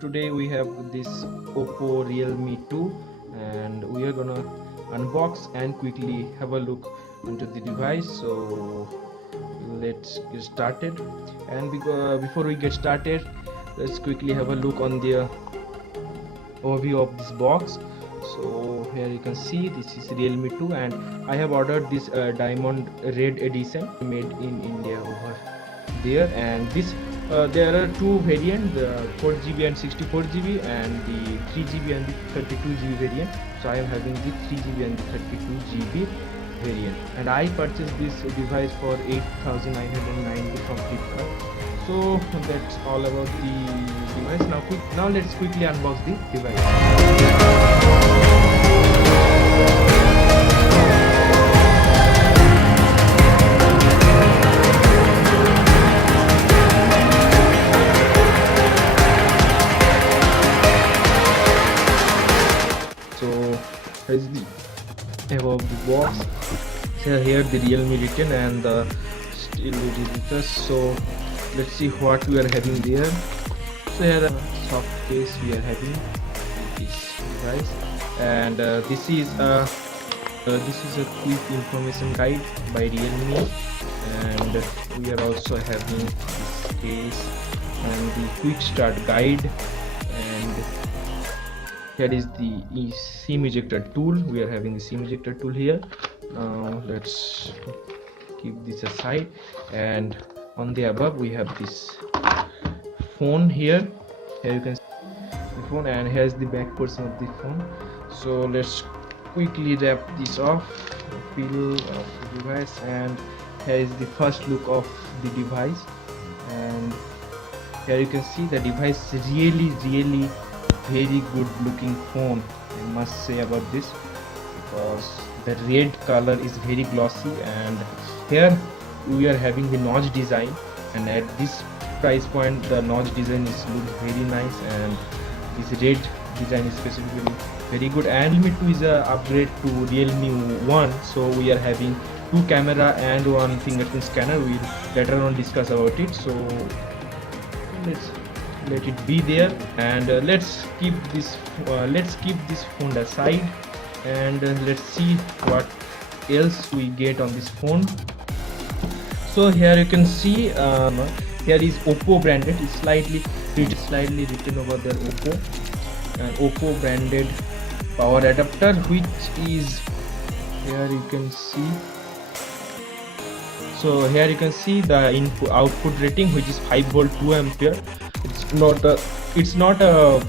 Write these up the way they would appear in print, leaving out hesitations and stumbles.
today we have this Oppo Realme 2 and we are gonna unbox and quickly have a look into the device. So let's get started. And before we get started, let's quickly have a look on the overview of this box. So here you can see this is Realme 2 and I have ordered this diamond red edition made in India over there. And this there are two variants, the 4GB and 64GB and the 3GB and the 32GB variant. So I am having the 3GB and the 32GB variant, and I purchased this device for 8,990 from Flipkart. So that's all about the device. Now let's quickly unbox the device. So here's the above the box. So here the Realme written and the still it is with us. So let's see what we are having there. So here a soft case we are having this device, and this is a quick information guide by Realme, and we are also having this case and the quick start guide, and here is the SIM ejector tool. We are having the SIM ejector tool here. Now let's keep this aside, and on the above we have this phone here. Here you can see the phone, and here's the back portion of the phone. So let's quickly wrap this off, peel of the device, and here is the first look of the device. And here you can see the device really very good looking phone, I must say about this, because the red color is very glossy, and here we are having the notch design, and at this price point the notch design is looks very nice, and this red design is specifically very good. And Realme 2 is a upgrade to Realme 1, so we are having two camera and one fingerprint scanner. We'll later on discuss about it, so let's let it be there, and let's keep this phone aside, and let's see what else we get on this phone. So here you can see here is Oppo branded. It's slightly written over there, Oppo, and Oppo branded power adapter, which is here you can see. So here you can see the input output rating, which is 5V 2A. It's not a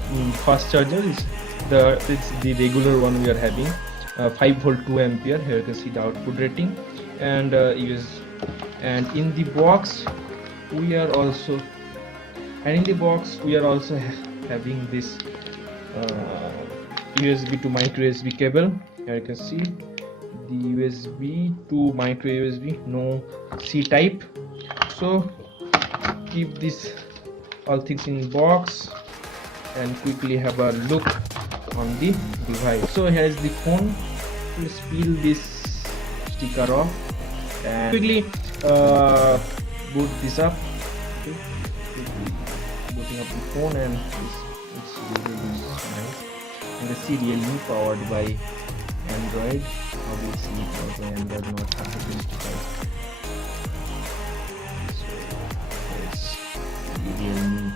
fast charger. It's the regular one we are having, 5V 2A. Here you can see the output rating, and in the box we are also having this USB to micro USB cable. Here you can see the USB to micro USB, no C type. So keep this all things in box and quickly have a look on the device. So here is the phone. Let's peel this sticker off and quickly boot this up. Okay, quickly booting up the phone, and it's really nice. And the Realme powered by Android, obviously powered by Android, not Apple device. So it's Realme.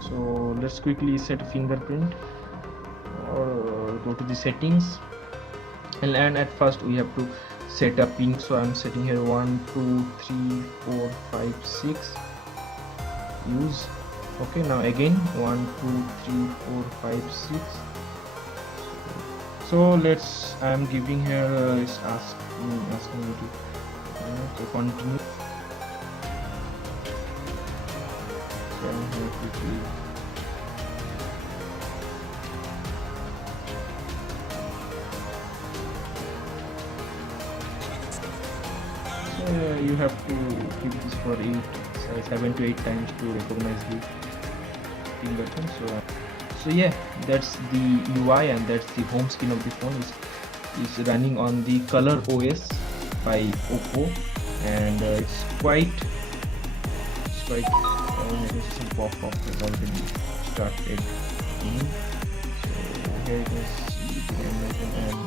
So let's quickly set a fingerprint or go to the settings, and at first we have to set a pin. So I'm setting here 1 2 3 4 5 6. Use. Okay, now again 1 2 3 4 5 6. So I'm giving here it's asking me to continue. So I'm here quickly. You have to keep this for 7 to 8 times to recognize the fingerprint. So yeah, that's the UI and that's the home screen of the phone. Is running on the Color OS by Oppo, and it's quite some pop-up has already started. So here you can see the animation, and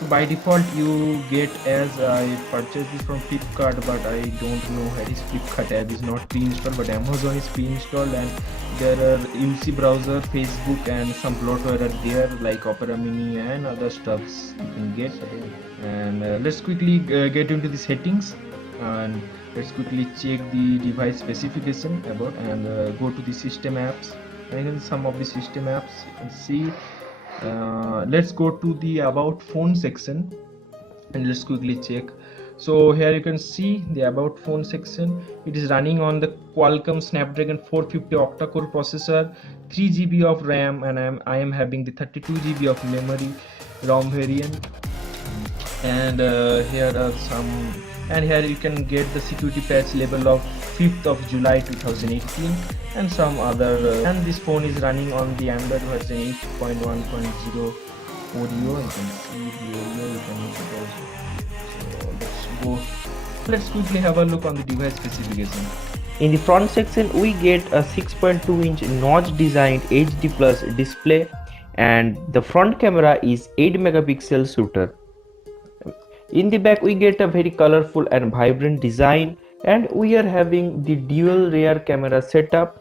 so by default you get, as I purchased this from Flipkart, but I don't know where is Flipkart app is not pre-installed, but Amazon is pre-installed, and there are UC browser, Facebook, and some bloatware are there like Opera Mini and other stuffs you can get. And let's quickly get into the settings, and let's quickly check the device specification about, and go to the system apps, and some of the system apps you can see. Let's go to the about phone section and let's quickly check. So here you can see the about phone section. It is running on the Qualcomm Snapdragon 450 octa-core processor, 3 GB of RAM, and I am having the 32 GB of memory ROM variant. And here are some, and here you can get the security patch level of 5th of July 2018 and some other and this phone is running on the Android version 8.1.0 audio. You can see the audio, you can make it also. So let's quickly have a look on the device specification. In the front section we get a 6.2-inch notch designed HD plus display, and the front camera is 8 megapixel shooter. In the back we get a very colorful and vibrant design, and we are having the dual rear camera setup.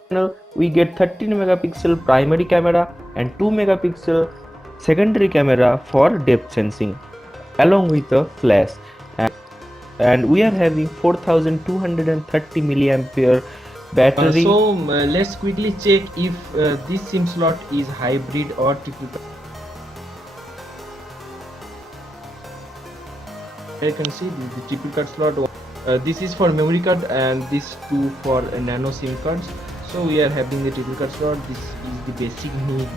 We get 13 megapixel primary camera and 2 megapixel secondary camera for depth sensing along with a flash, and we are having 4230 milliampere battery. Let's quickly check if this SIM slot is hybrid or typical. You can see the typical slot. This is for memory card and this two for nano SIM cards. So we are having the typical slot. This is the basic need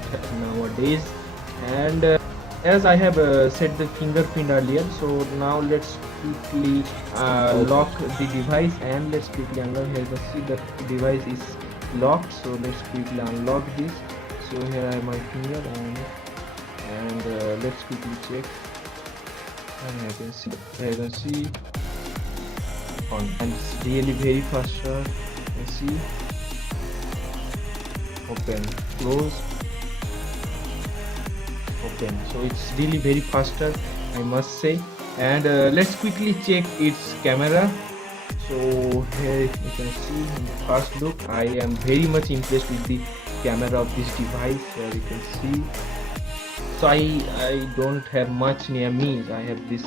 nowadays. And as I have set the fingerprint earlier, so now let's quickly lock the device and let's quickly unlock. Here you can see the device is locked. So let's quickly unlock this. So here I have my finger, and let's quickly check. And you can see on, and it's really very fast. You can see open, close, open. So it's really very faster, I must say. And let's quickly check its camera. So here you can see in the first look, I am very much impressed with the camera of this device. Here you can see. So I don't have much near me. I have this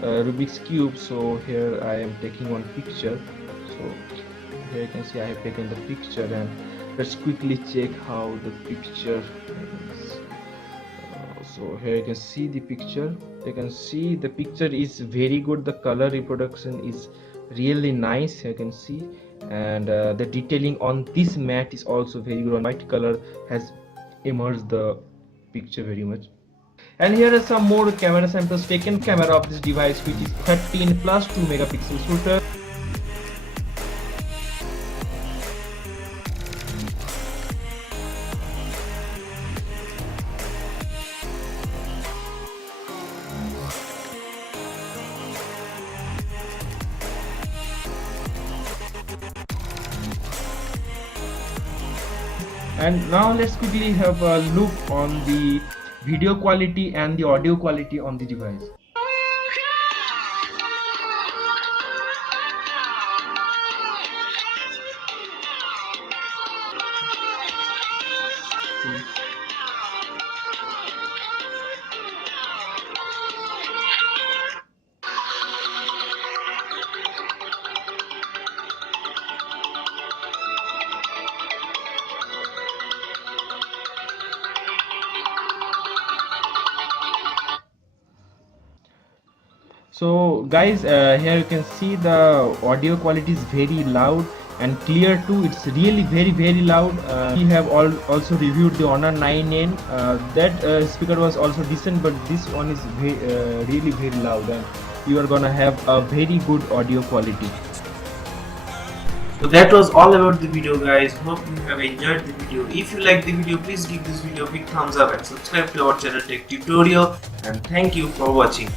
Rubik's cube, so here I am taking one picture. So here you can see I have taken the picture, and let's quickly check how the picture is. So here you can see the picture. You can see the picture is very good. The color reproduction is really nice. You can see, and the detailing on this mat is also very good. White color has emerged the picture very much. And here are some more camera samples taken. Camera of this device, which is 13 plus 2 megapixel shooter. And now let's quickly have a look on the video quality and the audio quality on the device. So guys, here you can see the audio quality is very loud and clear too. It's really very loud. We have also reviewed the Honor 9N. That speaker was also decent, but this one is really very loud, and you are gonna have a very good audio quality. So that was all about the video, guys. Hope you have enjoyed the video. If you like the video, please give this video a big thumbs up and subscribe to our channel Tech Tutorial, and thank you for watching.